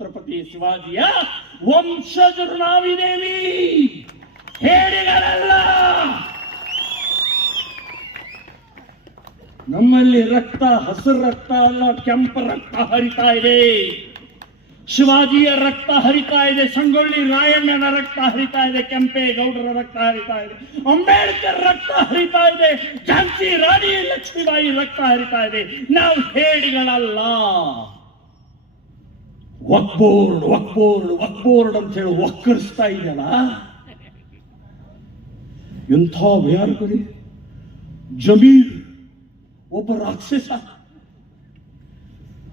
ಛತ್ರಪತಿ ಶಿವಾಜಿಯ ವಂಶಜರು ನಾವಿದೇವಿ. ಹೇಡಿಗಳಲ್ಲ. ನಮ್ಮಲ್ಲಿ ರಕ್ತ, ಹಸಿರು ರಕ್ತ ಅಲ್ಲ ಕೆಂಪು ರಕ್ತ ಹರಿತಾ ಇದೆ. ಶಿವಾಜಿಯ ರಕ್ತ ಹರಿತಾ ಇದೆ, ಸಂಗೊಳ್ಳಿ ರಾಯಣ್ಣನ ರಕ್ತ ಹರಿತಾ ಇದೆ ಕೆಂಪೇಗೌಡರ ರಕ್ತ ಹರಿತಾ ಇದೆ, ಅಂಬೇಡ್ಕರ್ ರಕ್ತ ಹರಿತಾ ಇದೆ, ಝಾನ್ಸಿ ರಾಣಿ ಲಕ್ಷ್ಮೀಬಾಯಿ ರಕ್ತ ಹರಿತಾ ಇದೆ. ನಾವು ಹೇಡಿಗಳಲ್ಲ. ವಕ್ಬೋರ್ಡ್ ಒಕ್ಬೋರ್ಡ್ ಒಕ್ಬೋರ್ಡ್ ಅಂತ ಹೇಳಿ ಒಕ್ಕರಿಸ್ತಾ ಇದೆಯಲ್ಲ? ಎಂಥ ಭಯಾನಕರಿ ಜಮೀರ್, ಒಬ್ಬ ರಾಕ್ಷಸ,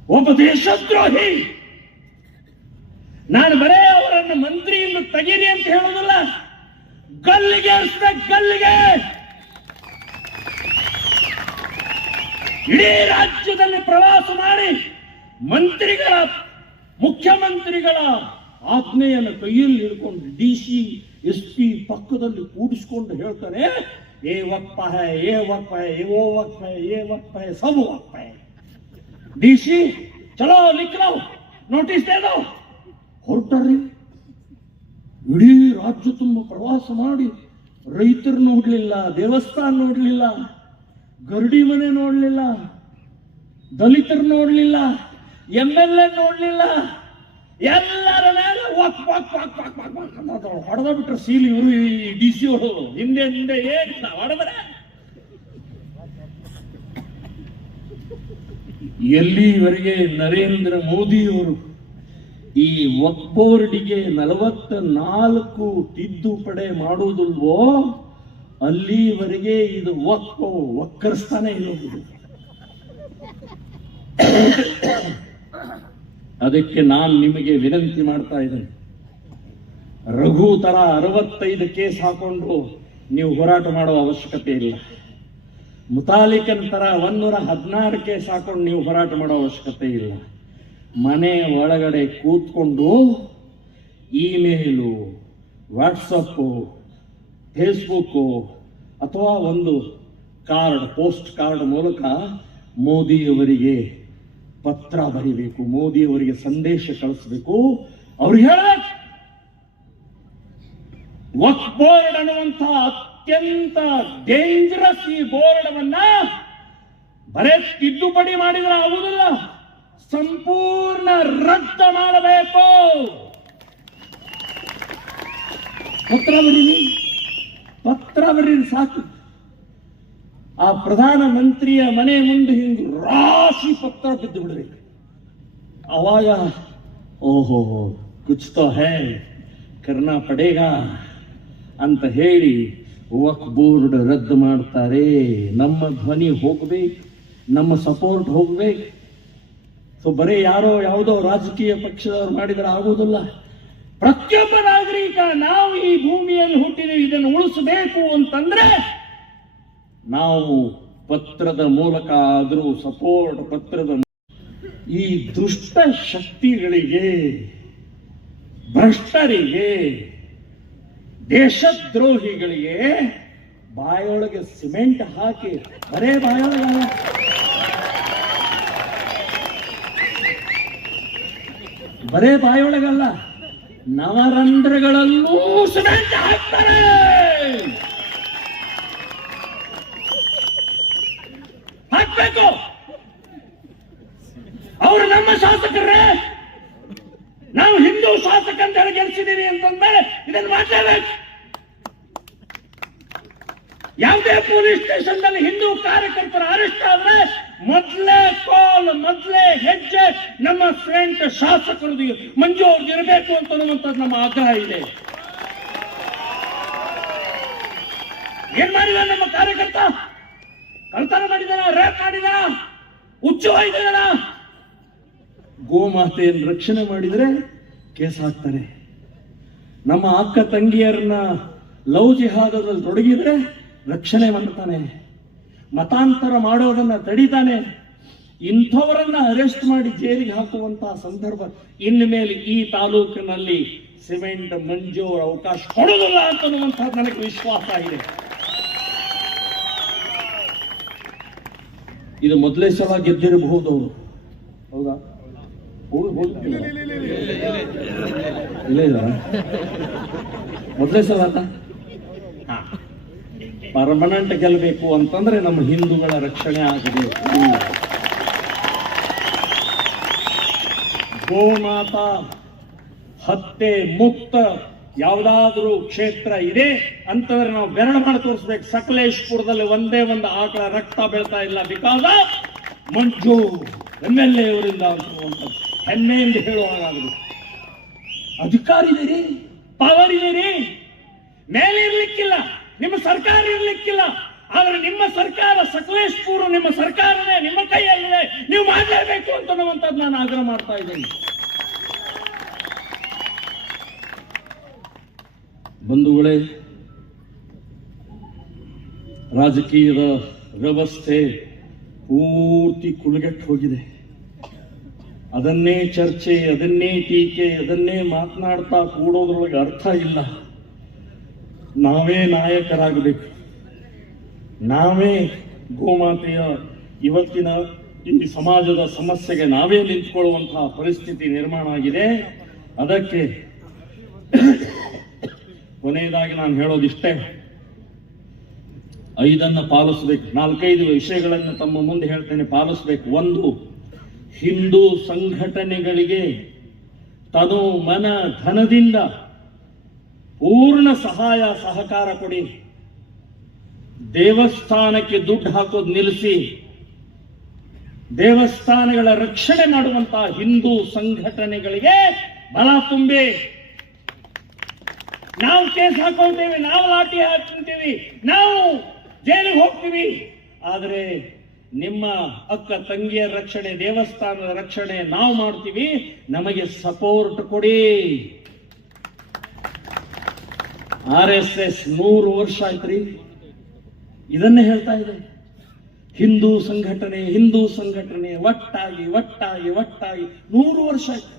ಒಬ್ಬ ದೇಶದ್ರೋಹಿ. ನಾನು ಬರೇ ಅವರನ್ನು ಮಂತ್ರಿಯಿಂದ ತೆಗೀರಿ ಅಂತ ಹೇಳೋದಿಲ್ಲ. ಗಲ್ಲಿಗೆ ಗಲ್ಲಿಗೆ! ಇಡೀ ರಾಜ್ಯದಲ್ಲಿ ಪ್ರವಾಸ ಮಾಡಿ ಮಂತ್ರಿಗಳ ಮುಖ್ಯಮಂತ್ರಿಗಳ ಆಜ್ಞೆಯನ್ನು ಕೈಯಲ್ಲಿ ಹಿಡ್ಕೊಂಡು ಡಿ ಸಿ, ಎಸ್ ಪಿ ಪಕ್ಕದಲ್ಲಿ ಕೂಡಿಸ್ಕೊಂಡು ಹೇಳ್ತಾರೆ, ಏ ಒಪ್ಪ ಏ ಒಪ್ಪ ಹೈ ಏ ಓ ವಪ್ಪ ಏ ಒಪ್ಪ ಸಬ್ ಹೈ ಡಿ ಸಿ, ಚಲೋ ಲಿಖಲೋ ನೋಟಿಸ್ ದೋ ಹೊರಟಾರ್ರಿ. ಇಡೀ ರಾಜ್ಯ ತುಂಬ ಪ್ರವಾಸ ಮಾಡಿ ರೈತರು ನೋಡ್ಲಿಲ್ಲ, ದೇವಸ್ಥಾನ ನೋಡ್ಲಿಲ್ಲ, ಗರಡಿ ಮನೆ ನೋಡ್ಲಿಲ್ಲ ದಲಿತರು ನೋಡ್ಲಿಲ್ಲ. ಎಂ ಎಲ್ ಎ ನೋಡ್ಲಿಲ್ಲ. ಎಲ್ಲರ ಮೇಲೆ ವಕ್, ವಾಕ್ ವಾಕ್ ವಾಕ್ ವಾಕ್ ವಾಕ್ ಅಂತ ಹೊಡೆದ ಬಿಟ್ರೆ ಸೀಲ್ ಇವರು ಈ ಡಿ ಸಿ ಅವರು. ಹಿಂದೆ ಹಿಂದೆ ಏನಿಲ್ಲ ಹೊಡೆದ್ರೆ? ಎಲ್ಲಿವರೆಗೆ ನರೇಂದ್ರ ಮೋದಿಯವರು ಈ ವಕ್ ಬೋರ್ಡಿಗೆ ನಲವತ್ತ ನಾಲ್ಕು ತಿದ್ದುಪಡೆ ಮಾಡುವುದಿಲ್ವೋ, ಅಲ್ಲಿವರೆಗೆ ಇದು ಒಕ್ಕೋ ಒಕ್ಕರ್ಸ್ತಾನೆ ಇರೋದು. ಅದಕ್ಕೆ ನಾನು ನಿಮಗೆ ವಿನಂತಿ ಮಾಡ್ತಾ ಇದ್ದೇನೆ. ರಘು ತರ ಅರವತ್ತೈದು ಕೇಸ್ ಹಾಕೊಂಡು ನೀವು ಹೋರಾಟ ಮಾಡುವ ಅವಶ್ಯಕತೆ ಇಲ್ಲ. ಮುತಾಲಿಕನ್ ತರ ಒಂದೂರ ಹದಿನಾರು ಕೇಸ್ ಹಾಕೊಂಡು ನೀವು ಹೋರಾಟ ಮಾಡೋ ಅವಶ್ಯಕತೆ ಇಲ್ಲ. ಮನೆ ಒಳಗಡೆ ಕೂತ್ಕೊಂಡು ಇಮೇಲು, ವಾಟ್ಸಪ್ಪು, ಫೇಸ್ಬುಕ್ಕು ಅಥವಾ ಒಂದು ಕಾರ್ಡ್, ಪೋಸ್ಟ್ ಕಾರ್ಡ್ ಮೂಲಕ ಮೋದಿಯವರಿಗೆ ಪತ್ರ ಬರೀಬೇಕು, ಮೋದಿಯವರಿಗೆ ಸಂದೇಶ ಕಳಿಸ್ಬೇಕು. ಅವ್ರು ಹೇಳಬೇಕು ವಕ್ ಬೋರ್ಡ್ ಅನ್ನುವಂತಹ ಅತ್ಯಂತ ಡೇಂಜರಸ್ ಈ ಬೋರ್ಡವನ್ನ ಬರೇ ತಿದ್ದುಪಡಿ ಮಾಡಿದ್ರೆ ಆಗುದಿಲ್ಲ. ಸಂಪೂರ್ಣ ರದ್ದ ಮಾಡಬೇಕು. ಪತ್ರ ಬರೀರಿ ಪತ್ರ ಬರೀರಿ ಸಾಕು. ಆ ಪ್ರಧಾನ ಮಂತ್ರಿಯ ಮನೆ ಮುಂದೆ ಹಿಂಗೆ ರಾಶಿ ಪತ್ರ ಬಿದ್ದು ಬಿಡಬೇಕು. ಅವಾಗ ಓಹೋ ಕುಚ್ ಹೇ, ಕರ್ನಾ ಪಡೇಗಾ ಅಂತ ಹೇಳಿ ವಕ್ ಬೋರ್ಡ್ ರದ್ದು ಮಾಡ್ತಾರೆ. ನಮ್ಮ ಧ್ವನಿ ಹೋಗ್ಬೇಕು, ನಮ್ಮ ಸಪೋರ್ಟ್ ಹೋಗ್ಬೇಕು. ಸೊ ಬರೀ ಯಾರೋ ಯಾವುದೋ ರಾಜಕೀಯ ಪಕ್ಷದವ್ರು ಮಾಡಿದ್ರೆ ಆಗುವುದಿಲ್ಲ ಪ್ರತಿಯೊಬ್ಬ ನಾಗರಿಕ, ನಾವು ಈ ಭೂಮಿಯಲ್ಲಿ ಹುಟ್ಟಿದೀವಿ, ಇದನ್ನು ಉಳಿಸಬೇಕು ಅಂತಂದ್ರೆ ನಾವು ಪತ್ರದ ಮೂಲಕ ಆದರೂ ಸಪೋರ್ಟ್ ಪತ್ರದ ಈ ದುಷ್ಟ ಶಕ್ತಿಗಳಿಗೆ, ಭ್ರಷ್ಟರಿಗೆ, ದೇಶದ್ರೋಹಿಗಳಿಗೆ ಬಾಯೊಳಗೆ ಸಿಮೆಂಟ್ ಹಾಕಿ, ಬರೇ ಬಾಯೊಳಗೆ. ಬರೇ ಬಾಯೊಳಗಲ್ಲ ನವರಂಧ್ರಗಳಲ್ಲೂ ಸಿಮೆಂಟ್ ಹಾಕ್ತಾರೆ ಹಾಕ್ಬೇಕು. ಅವರು ನಮ್ಮ ಶಾಸಕರೇ. ನಾವು ಹಿಂದೂ ಶಾಸಕ ಅಂತ ಹೇಳಿ ಗೆಲ್ಸಿದೀವಿ ಅಂತಂದ್ಮೇಲೆ ಇದನ್ನು ಮಾಡಲೇಬೇಕು. ಯಾವುದೇ ಪೊಲೀಸ್ ಸ್ಟೇಷನ್ನಲ್ಲಿ ಹಿಂದೂ ಕಾರ್ಯಕರ್ತರ ಅರೆಸ್ಟ್ ಆದ್ರೆ ಮೊದಲೇ ಕಾಲ್, ಮೊದಲೇ ಹೆಜ್ಜೆ ನಮ್ಮ ಫ್ರೆಂಡ್ ಶಾಸಕರದು ಮಂಜು ಅವ್ರದ್ದು ಇರಬೇಕು ಅಂತ ಅನ್ನುವಂಥದ್ದು ನಮ್ಮ ಆಗ್ರಹ ಇದೆ. ಏನ್ ಮಾಡಿದ ನಮ್ಮ ಕಾರ್ಯಕರ್ತ? ಕಳ್ತನ ಮಾಡಿದಾನ? ರೇಪ್ ಮಾಡಿದಾನ? ಹುಚ್ಚು ಹೋಯ್ತಾನ ಗೋಮಾತೆಯನ್ನು ರಕ್ಷಣೆ ಮಾಡಿದ್ರೆ ಕೇಸ್ ಹಾಕ್ತಾರೆ ನಮ್ಮ ಅಕ್ಕ ತಂಗಿಯರನ್ನ ಲವ್ ಜಿಹಾದದಲ್ಲಿ ತೊಡಗಿದ್ರೆ ರಕ್ಷಣೆ ಮಾಡ್ತಾನೆ. ಮತಾಂತರ ಮಾಡೋದನ್ನ ತಡಿತಾನೆ. ಇಂಥವರನ್ನ ಅರೆಸ್ಟ್ ಮಾಡಿ ಜೈಲಿಗೆ ಹಾಕುವಂತಹ ಸಂದರ್ಭ ಇನ್ನು ಮೇಲೆ ಈ ತಾಲೂಕಿನಲ್ಲಿ ಸಿಮೆಂಟ್ ಮಂಜು ಅವಕಾಶ ಕೊಡೋದಿಲ್ಲ ಅಂತ ನನಗೆ ವಿಶ್ವಾಸ ಇದೆ. ಇದು ಮೊದಲೇ ಸಲ ಗೆದ್ದಿರಬಹುದು ಅವರು. ಹೌದಾ? ಇಲ್ಲ ಇಲ್ಲ. ಮೊದಲೇ ಸಲ ಅಲ್ಲ? ಪರ್ಮನೆಂಟ್ ಗೆಲ್ಲಬೇಕು ಅಂತಂದ್ರೆ ನಮ್ಮ ಹಿಂದೂಗಳ ರಕ್ಷಣೆ ಆಗಿದೆ. ಗೋಮಾತಾ ಹತ್ತೆ ಮುಕ್ತ ಯಾವುದಾದ್ರೂ ಕ್ಷೇತ್ರ ಇದೆ ಅಂತಂದ್ರೆ ನಾವು ಬೆರಳು ಮಾಡಿ ತೋರಿಸ್ಬೇಕು. ಸಕಲೇಶ್ಪುರದಲ್ಲಿ ಒಂದೇ ಒಂದು ಆಕಳ ರಕ್ತ ಬೀಳ್ತಾ ಇಲ್ಲ because Manju M L A ಹೆಮ್ಮೆ ಎಂದು ಹೇಳುವ ಹೇಳುವಾಗದು ಅಧಿಕಾರ ಇದೀರಿ ಪವರ್ ಇದೀರಿ ಮೇಲೆ ಇರ್ಲಿಕ್ಕಿಲ್ಲ, ನಿಮ್ಮ ಸರ್ಕಾರ ಇರ್ಲಿಕ್ಕಿಲ್ಲ, ಆದ್ರೆ ನಿಮ್ಮ ಸರ್ಕಾರ ಸಕಲೇಶ್ಪುರ, ನಿಮ್ಮ ಸರ್ಕಾರನೇ, ನಿಮ್ಮ ಕೈಯಲ್ಲಿದೆ, ನೀವು ಮಾಡಲೇಬೇಕು ಅಂತನ್ನುವಂಥದ್ದು ನಾನು ಆಗ್ರಹ ಮಾಡ್ತಾ ಇದ್ದೀನಿ. ಬಂಧುಗಳೇ, ರಾಜಕೀಯದ ವ್ಯವಸ್ಥೆ ಪೂರ್ತಿ ಕುಲಗೆಟ್ಟು ಹೋಗಿದೆ. ಅದನ್ನೇ ಚರ್ಚೆ, ಅದನ್ನೇ ಟೀಕೆ, ಅದನ್ನೇ ಮಾತನಾಡ್ತಾ ಕೂಡೋದ್ರೊಳಗೆ ಅರ್ಥ ಇಲ್ಲ. ನಾವೇ ನಾಯಕರಾಗಬೇಕು. ನಾವೇ ಗೋಮಾತೆಯ ಇವತ್ತಿನ ಈ ಸಮಾಜದ ಸಮಸ್ಯೆಗೆ ನಾವೇ ನಿಂತ್ಕೊಳ್ಳುವಂತಹ ಪರಿಸ್ಥಿತಿ ನಿರ್ಮಾಣ ಆಗಿದೆ. ಅದಕ್ಕೆ ಕೊನೆಯದಾಗಿ ನಾನು ಹೇಳೋದಿಷ್ಟೇ, ಐದನ್ನ ಪಾಲಿಸಬೇಕು. ನಾಲ್ಕೈದು ವಿಷಯಗಳನ್ನು ತಮ್ಮ ಮುಂದೆ ಹೇಳ್ತೇನೆ, ಪಾಲಿಸಬೇಕು. ಒಂದು, ಹಿಂದೂ ಸಂಘಟನೆಗಳಿಗೆ ತನು ಮನ ಧನದಿಂದ ಪೂರ್ಣ ಸಹಾಯ, ಸಹಕಾರ ಕೊಡಿ. ದೇವಸ್ಥಾನಕ್ಕೆ ದುಡ್ಡು ಹಾಕೋದು ನಿಲ್ಲಿಸಿ. ದೇವಸ್ಥಾನಗಳ ರಕ್ಷಣೆ ಮಾಡುವಂತಹ ಹಿಂದೂ ಸಂಘಟನೆಗಳಿಗೆ ಬಲ ತುಂಬಿ. ನಾವು ಕೇಸ್ ಹಾಕೊಳ್ತೇವೆ, ನಾವು ಲಾಠಿ ಹಾಕ್ತೀವಿ, ನಾವು ಜೈಲಿಗೆ ಹೋಗ್ತೀವಿ. ಆದರೆ ನಿಮ್ಮ ಅಕ್ಕ ತಂಗಿಯ ರಕ್ಷಣೆ, ದೇವಸ್ಥಾನದ ರಕ್ಷಣೆ ನಾವು ಮಾಡ್ತೀವಿ. ನಮಗೆ ಸಪೋರ್ಟ್ ಕೊಡಿ. ಆರ್ ಎಸ್ ಎಸ್ ನೂರು ವರ್ಷ ಆಯ್ತ್ರಿ ಇದನ್ನೇ ಹೇಳ್ತಾ ಇದೆ. ಹಿಂದೂ ಸಂಘಟನೆ ಹಿಂದೂ ಸಂಘಟನೆ, ಒಟ್ಟಾಗಿ ಒಟ್ಟಾಗಿ ಒಟ್ಟಾಗಿ ನೂರು ವರ್ಷ ಆಯ್ತು.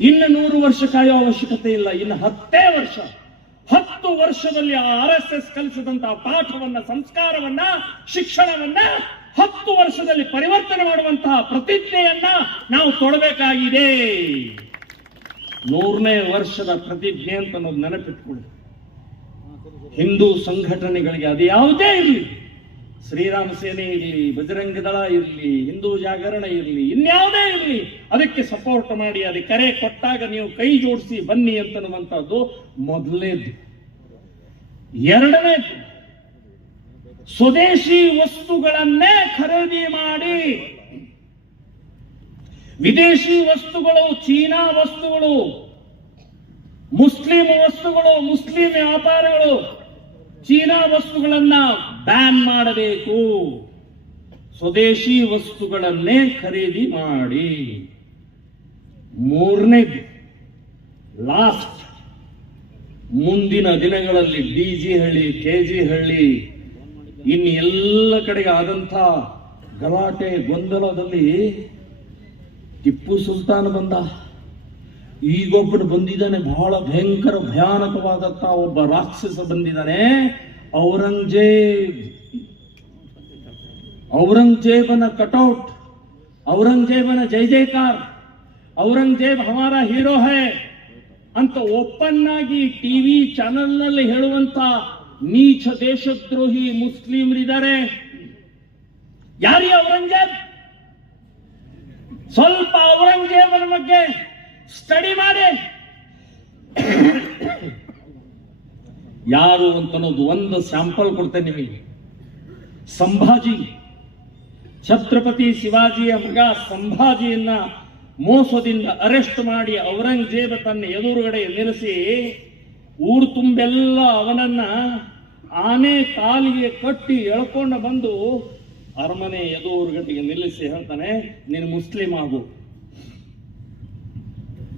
ಇನ್ನು ನೂರು ವರ್ಷ ಕಾಯೋ ಅವಶ್ಯಕತೆ ಇಲ್ಲ. ಇನ್ನು ಹತ್ತೇ ವರ್ಷ. ಹತ್ತು ವರ್ಷದಲ್ಲಿ ಆರ್ ಎಸ್ ಎಸ್ ಕಲಿಸಿದಂತಹ ಪಾಠವನ್ನ, ಸಂಸ್ಕಾರವನ್ನ, ಶಿಕ್ಷಣವನ್ನ ಹತ್ತು ವರ್ಷದಲ್ಲಿ ಪರಿವರ್ತನೆ ಮಾಡುವಂತಹ ಪ್ರತಿಜ್ಞೆಯನ್ನ ನಾವು ತೊಡಬೇಕಾಗಿದೆ. ನೂರನೇ ವರ್ಷದ ಪ್ರತಿಜ್ಞೆ ಅಂತ ಅನ್ನೋದು ನೆನಪಿಟ್ಕೊಳ್ಳಿ. ಹಿಂದೂ ಸಂಘಟನೆಗಳಿಗೆ ಅದು ಯಾವುದೇ ಇರಲಿ. ಶ್ರೀರಾಮ ಸೇನೆ ಇರಲಿ ಬಜರಂಗ ದಳ ಇರಲಿ, ಹಿಂದೂ ಜಾಗರಣ ಇರಲಿ, ಇನ್ಯಾವುದೇ ಇರಲಿ, ಅದಕ್ಕೆ ಸಪೋರ್ಟ್ ಮಾಡಿ ಅದಕ್ಕೆ ಕರೆ ಕೊಟ್ಟಾಗ ನೀವು ಕೈ ಜೋಡಿಸಿ ಬನ್ನಿ ಅಂತನ್ನುವಂಥದ್ದು ಮೊದಲನೇದು ಎರಡನೇ ಸ್ವದೇಶಿ ವಸ್ತುಗಳನ್ನೇ ಖರೀದಿ ಮಾಡಿ. ವಿದೇಶಿ ವಸ್ತುಗಳು, ಚೀನಾ ವಸ್ತುಗಳು, ಮುಸ್ಲಿಂ ವಸ್ತುಗಳು, ಮುಸ್ಲಿಂ ವ್ಯಾಪಾರಗಳು ಚೀನಾ ವಸ್ತುಗಳನ್ನ ಬ್ಯಾನ್ ಮಾಡಬೇಕು. ಸ್ವದೇಶಿ ವಸ್ತುಗಳನ್ನೇ ಖರೀದಿ ಮಾಡಿ. ಮೂರನೇದು, ಲಾಸ್ಟ್, ಮುಂದಿನ ದಿನಗಳಲ್ಲಿ D G Halli K G Halli ಇನ್ನು ಎಲ್ಲ ಕಡೆಗೆ ಆದಂಥ ಗಲಾಟೆ ಗೊಂದಲದಲ್ಲಿ ಟಿಪ್ಪು ಸುಲ್ತಾನ್ ಬಂದ. ಈಗೊಬ್ಬನು ಬಂದಿದ್ದಾನೆ, ಬಹಳ ಭಯಂಕರ ಭಯಾನಕವಾದಂತ ಒಬ್ಬ ರಾಕ್ಷಸ ಬಂದಿದ್ದಾನೆ, ಔರಂಗಜೇಬ್. ಔರಂಗಜೇಬನ ಕಟೌಟ್, ಔರಂಗಜೇಬನ ಜೈ ಜೈಕಾರ, ಔರಂಗಜೇಬ್ ಹಮಾರ ಹೀರೋ ಹೇ ಅಂತ ಓಪನ್ ಆಗಿ ಟಿವಿ ಚಾನೆಲ್ನಲ್ಲಿ ಹೇಳುವಂತ ನೀಚ ದೇಶದ್ರೋಹಿ ಮುಸ್ಲಿಮರಿದ್ದಾರೆ. ಯಾರಿ ಔರಂಗಜೇಬ್? ಸ್ವಲ್ಪ ಔರಂಗಜೇಬನ ಬಗ್ಗೆ ಸ್ಟಡಿ ಮಾಡಿ. ಯಾರು ಅಂತ ಅನ್ನೋದು ಒಂದು ಸ್ಯಾಂಪಲ್ ಕೊಡ್ತೇನೆ ನಿಮಗೆ. ಸಂಭಾಜಿ. ಛತ್ರಪತಿ ಶಿವಾಜಿಯ ಮಗ ಸಂಭಾಜಿಯನ್ನ ಮೋಸದಿಂದ ಅರೆಸ್ಟ್ ಮಾಡಿ ಔರಂಗಜೇಬ ತನ್ನ ಎದುರುಗಡೆ ನಿಲ್ಲಿಸಿ ಊರು ತುಂಬೆಲ್ಲ ಅವನನ್ನ ಆನೆ ಕಾಲಿಗೆ ಕಟ್ಟಿ ಎಳ್ಕೊಂಡು ಬಂದು ಅರಮನೆ ಎದುರುಗಡೆಗೆ ನಿಲ್ಲಿಸಿ ಹೇಳ್ತಾನೆ ನೀನು ಮುಸ್ಲಿಂ ಆಗು.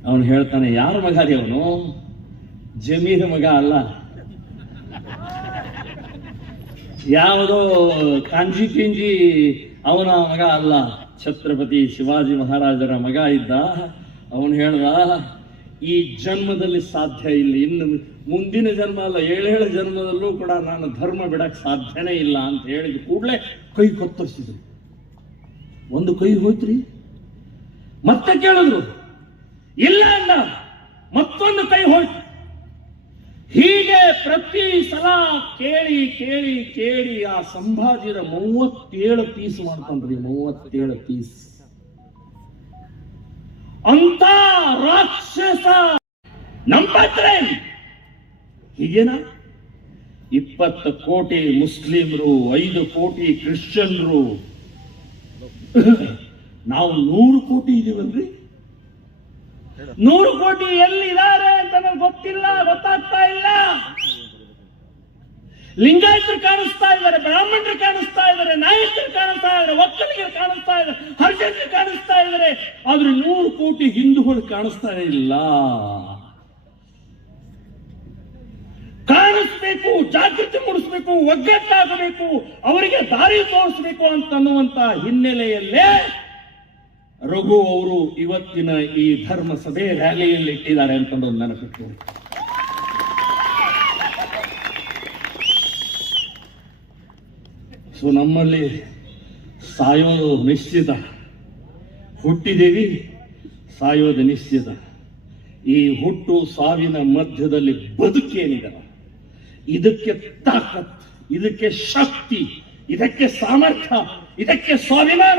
ಅವನು ಹೇಳ್ತಾನೆ, ಯಾರ ಮಗ ರೀ ಅವನು? ಜಮೀರ್ ಮಗ ಅಲ್ಲ. ಯಾವುದೋ ಕಾಂಜಿ ಪಿಂಜಿ ಅವನ ಮಗ ಅಲ್ಲ. ಛತ್ರಪತಿ ಶಿವಾಜಿ ಮಹಾರಾಜರ ಮಗ ಇದ್ದ. ಅವನು ಹೇಳ್ದ, ಈ ಜನ್ಮದಲ್ಲಿ ಸಾಧ್ಯ ಇಲ್ಲ. ಇನ್ನು ಮುಂದಿನ ಜನ್ಮ ಅಲ್ಲ, ಏಳೇಳು ಜನ್ಮದಲ್ಲೂ ಕೂಡ ನಾನು ಧರ್ಮ ಬಿಡಕ್ಕೆ ಸಾಧ್ಯನೇ ಇಲ್ಲ ಅಂತ ಹೇಳಿದ ಕೂಡಲೇ ಕೈ ಕೊತ್ತರಿಸಿದ್ರು. ಒಂದು ಕೈ ಹೋಯ್ತ್ರಿ? ಮತ್ತೆ ಕೇಳಿದ್ರು. ಇಲ್ಲ ಅಲ್ಲ. ಮತ್ತೊಂದು ಕೈ ಹೋಯ್ತು. ಹೀಗೆ ಪ್ರತಿ ಸಲ ಕೇಳಿ ಕೇಳಿ ಕೇಳಿ ಆ ಸಂಭಾಜಿರ ಮೂವತ್ತೇಳು ಪೀಸ್ ಮಾಡ್ಕೊಂಡ್ರಿ, ಮೂವತ್ತೇಳು ಪೀಸ್ ಅಂತ ರಾಕ್ಷಸ ನಂಬತ್ರೆ ಹೀಗೇನಾ? ಇಪ್ಪತ್ತು ಕೋಟಿ ಮುಸ್ಲಿಮರು, ಐದು ಕೋಟಿ ಕ್ರಿಶ್ಚಿಯನ್ರು. ನಾವು ನೂರು ಕೋಟಿ ಇದೀವಲ್ರಿ? ನೂರು ಕೋಟಿ ಎಲ್ಲಿದ್ದಾರೆ ಅಂತ ನನಗೆ ಗೊತ್ತಿಲ್ಲ, ಗೊತ್ತಾಗ್ತಾ ಇಲ್ಲ. ಲಿಂಗಾಯತರು ಕಾಣಿಸ್ತಾ ಇದ್ದಾರೆ, ಬ್ರಾಹ್ಮಣರು ಕಾಣಿಸ್ತಾ ಇದ್ದಾರೆ, ನಾಯಕರು ಕಾಣಿಸ್ತಾ ಇದ್ದಾರೆ, ಒಕ್ಕಲಿಗರು ಕಾಣಿಸ್ತಾ ಇದ್ದಾರೆ, ಹರಿಜನರು ಕಾಣಿಸ್ತಾ ಇದ್ದಾರೆ. ಆದ್ರೆ ನೂರು ಕೋಟಿ ಹಿಂದೂಗಳು ಕಾಣಿಸ್ತಾ ಇಲ್ಲ. ಕಾಣಿಸ್ಬೇಕು, ಜಾಗೃತಿ ಮೂಡಿಸ್ಬೇಕು, ಒಗ್ಗಟ್ಟಾಗಬೇಕು, ಅವರಿಗೆ ದಾರಿ ತೋರಿಸ್ಬೇಕು ಅಂತ ಅನ್ನುವಂತ ಹಿನ್ನೆಲೆಯಲ್ಲೇ ರಘು ಅವರು ಇವತ್ತಿನ ಈ ಧರ್ಮ ಸಭೆ ರ್ಯಾಲಿಯಲ್ಲಿ ಇಟ್ಟಿದ್ದಾರೆ ಅಂತಂದು ನೆನಪಿಟ್ಟು ಸೊ ನಮ್ಮಲ್ಲಿ ಸಾಯೋದು ನಿಶ್ಚಿತ. ಹುಟ್ಟಿದೇವಿ ಸಾಯೋದು ನಿಶ್ಚಿತ. ಈ ಹುಟ್ಟು ಸಾವಿನ ಮಧ್ಯದಲ್ಲಿ ಬದುಕೇನಿದೆ. ಇದಕ್ಕೆ ತಾಕತ್, ಇದಕ್ಕೆ ಶಕ್ತಿ, ಇದಕ್ಕೆ ಸಾಮರ್ಥ್ಯ, ಇದಕ್ಕೆ ಸ್ವಾಭಿಮಾನ.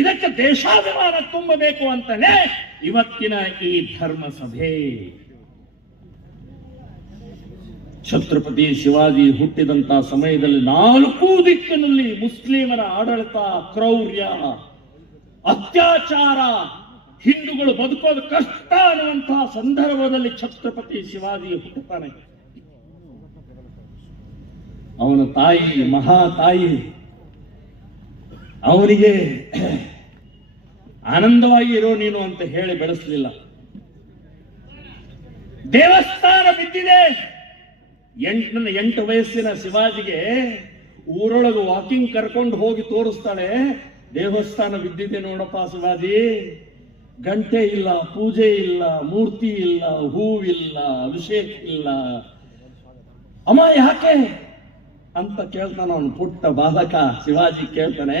ಇದಕ್ಕೆ ದೇಶಾಭಿಮಾನ ತುಂಬಬೇಕು ಅಂತಾನೆ ಇವತ್ತಿನ ಈ ಧರ್ಮ ಸಭೆ ಛತ್ರಪತಿ ಶಿವಾಜಿ ಹುಟ್ಟಿದಂತ ಸಮಯದಲ್ಲಿ ನಾಲ್ಕು ದಿಕ್ಕಿನಲ್ಲಿ ಮುಸ್ಲಿಮರ ಆಡಳಿತ, ಕ್ರೌರ್ಯ, ಅತ್ಯಾಚಾರ, ಹಿಂದೂಗಳು ಬದುಕೋದು ಕಷ್ಟ ಅನ್ನುವಂತಹ ಸಂದರ್ಭದಲ್ಲಿ ಛತ್ರಪತಿ ಶಿವಾಜಿ ಹುಟ್ಟುತ್ತಾನೆ. ಅವನ ತಾಯಿ ಮಹಾ ತಾಯಿ ಅವನಿಗೆ ಆನಂದವಾಗಿ ಇರೋ ನೀನು ಅಂತ ಹೇಳಿ ಬೆಳೆಸಲಿಲ್ಲ. ದೇವಸ್ಥಾನ ಬಿದ್ದಿದೆ. ಎಂಟು ಎಂಟು ವಯಸ್ಸಿನ ಶಿವಾಜಿಗೆ ಊರೊಳಗೆ ವಾಕಿಂಗ್ ಕರ್ಕೊಂಡು ಹೋಗಿ ತೋರಿಸ್ತಾಳೆ, ದೇವಸ್ಥಾನ ಬಿದ್ದಿದೆ ನೋಡಪ್ಪ ಶಿವಾಜಿ. ಗಂಟೆ ಇಲ್ಲ, ಪೂಜೆ ಇಲ್ಲ, ಮೂರ್ತಿ ಇಲ್ಲ, ಹೂವಿಲ್ಲ, ಅಭಿಷೇಕ ಇಲ್ಲ. ಅಮ್ಮ ಯಾಕೆ? ಅಂತ ಕೇಳ್ತಾನ ಅವನು ಪುಟ್ಟ ಬಾಧಕ ಶಿವಾಜಿ ಕೇಳ್ತಾನೆ.